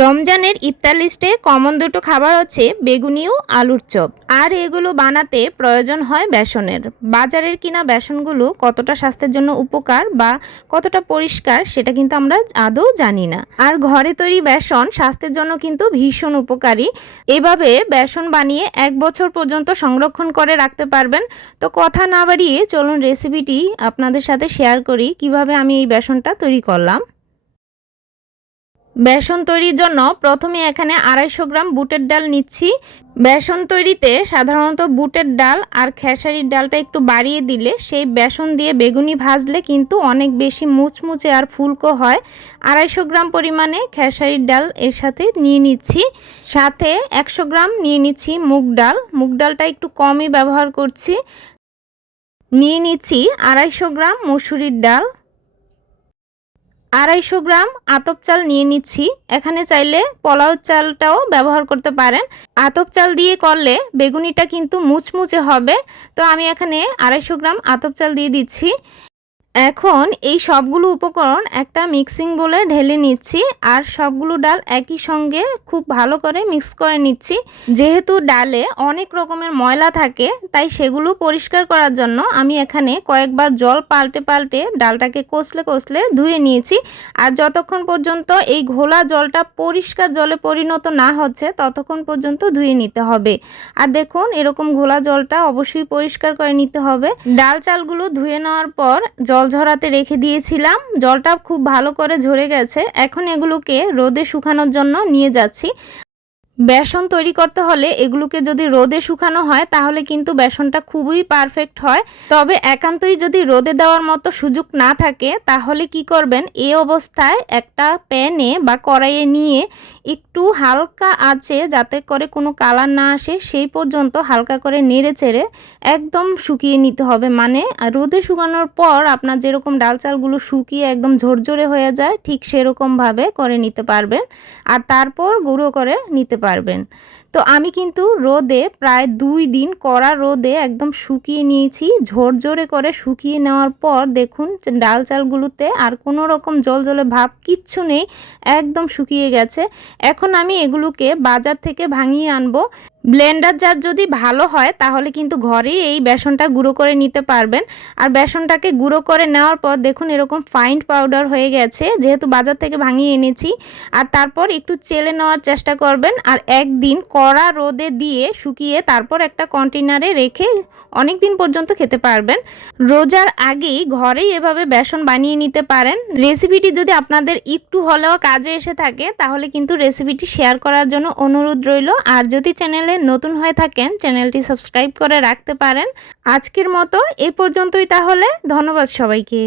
রমজানের ইফতার লিস্টে কমন দুটো খাবার হচ্ছে বেগুনি ও আলুর চপ। আর এগুলো বানাতে প্রয়োজন হয় বেসনের। বাজারের কিনা বেসনগুলো কতটা স্বাস্থ্যের জন্য উপকার বা কতটা পরিষ্কার সেটা কিন্তু আমরা আদৌ জানি না। আর ঘরে তৈরি বেসন স্বাস্থ্যের জন্য কিন্তু ভীষণ উপকারী। এভাবে বেসন বানিয়ে এক বছর পর্যন্ত সংরক্ষণ করে রাখতে পারবেন। তো কথা না বাড়িয়ে চলুন রেসিপিটি আপনাদের সাথে শেয়ার করি। কীভাবে আমি এই বেসনটা তৈরি করলাম? বেসন তৈরির জন্য প্রথমে এখানে আড়াইশো গ্রাম বুটের ডাল নিচ্ছি। বেসন তৈরিতে সাধারণত বুটের ডাল আর খেসারির ডালটা একটু বাড়িয়ে দিলে সেই বেসন দিয়ে বেগুনি ভাজলে কিন্তু অনেক বেশি মুচমুচে আর ফুলকো হয়। আড়াইশো গ্রাম পরিমাণে খেসারির ডাল এর সাথে নিয়ে নিচ্ছি। সাথে একশো গ্রাম নিয়ে নিচ্ছি মুগ ডাল। মুগ ডালটা একটু কমই ব্যবহার করছি। নিয়ে নিচ্ছি আড়াইশো গ্রাম মসুরির ডাল। আড়াইশো গ্রাম আতপ চাল নিয়ে নিচ্ছি। এখানে চাইলে পোলাও চালটাও ব্যবহার করতে পারেন। আতপ চাল দিয়ে করলে বেগুনিটা কিন্তু মুচমুচে হবে। তো আমি এখানে আড়াইশো গ্রাম আতপ চাল দিয়ে দিচ্ছি। এখন এই সবগুলো উপকরণ একটা মিক্সিং বলে ঢেলে নিচ্ছি, আর সবগুলো ডাল একই সঙ্গে খুব ভালো করে মিক্স করে নিচ্ছি। যেহেতু ডালে অনেক রকমের ময়লা থাকে, তাই সেগুলো পরিষ্কার করার জন্য আমি এখানে কয়েকবার জল পাল্টে পাল্টে ডালটাকে কষলে কষলে ধুয়ে নিয়েছি। আর যতক্ষণ পর্যন্ত এই ঘোলা জলটা পরিষ্কার জলে পরিণত না হচ্ছে, ততক্ষণ পর্যন্ত ধুয়ে নিতে হবে। আর দেখুন, এরকম ঘোলা জলটা অবশ্যই পরিষ্কার করে নিতে হবে। ডাল চালগুলো ধুয়ে নেওয়ার পর জল ঝরাতে রেখে দিয়েছিলাম। জলটা খুব ভালো করে ঝরে গেছে। এখন এগুলোকে রোদে শুকানোর জন্য নিয়ে যাচ্ছি। বেসন তৈরি করতে হলে এগুলোকে যদি রোদে শুকানো হয়, তাহলে কিন্তু বেসনটা খুবই পারফেক্ট হয়। তবে একান্তই যদি রোদে দেওয়ার মতো সুযোগ না থাকে, তাহলে কি করবেন? এই অবস্থায় একটা প্যানে বা কড়াইয়ে নিয়ে একটু হালকা আছে যাতে করে কোনো কালার না আসে, সেই পর্যন্ত হালকা করে নেড়ে চেড়ে একদম শুকিয়ে নিতে হবে। মানে রোদে শুকানোর পর আপনার যেরকম ডাল চালগুলো শুকিয়ে একদম ঝরঝরে হয়ে যায়, ঠিক সেরকমভাবে করে নিতে পারবেন। আর তারপর গুঁড়ো করে নিতে পারবেন। তো আমি কিন্তু রোদে প্রায় দুই দিন কড়া রোদে একদম শুকিয়ে নিয়েছি। ঝোরঝোরে করে শুকিয়ে নেওয়ার পর দেখুন ডাল চালগুলোতে আর কোনো রকম জল জলে ভাব কিচ্ছু নেই, একদম শুকিয়ে গেছে। এখন আমি এগুলোকে বাজার থেকে ভাঙিয়ে আনব। ব্লেন্ডার জার যদি ভালো হয়, তাহলে কিন্তু ঘরেই এই বেসনটা গুঁড়ো করে নিতে পারবেন। আর বেসনটাকে গুঁড়ো করে নেওয়ার পর দেখুন এরকম ফাইন পাউডার হয়ে গেছে, যেহেতু বাজার থেকে ভাঙিয়ে এনেছি। আর তারপর একটু চেলে নেওয়ার চেষ্টা করবেন। আর একদিন কড়া রোদে দিয়ে শুকিয়ে তারপর একটা কন্টেনারে রেখে অনেক দিন পর্যন্ত খেতে পারবেন। রোজার আগেই ঘরেই এভাবে বেসন বানিয়ে নিতে পারেন। রেসিপিটি যদি আপনাদের একটু হলেও কাজে এসে থাকে, তাহলে কিন্তু রেসিপিটি শেয়ার করার জন্য অনুরোধ রইল। আর যদি চ্যানেলে নতুন হয়ে থাকেন, চ্যানেলটি সাবস্ক্রাইব করে রাখতে পারেন। আজকের মতো এ পর্যন্তই তাহলে, ধন্যবাদ সবাইকে।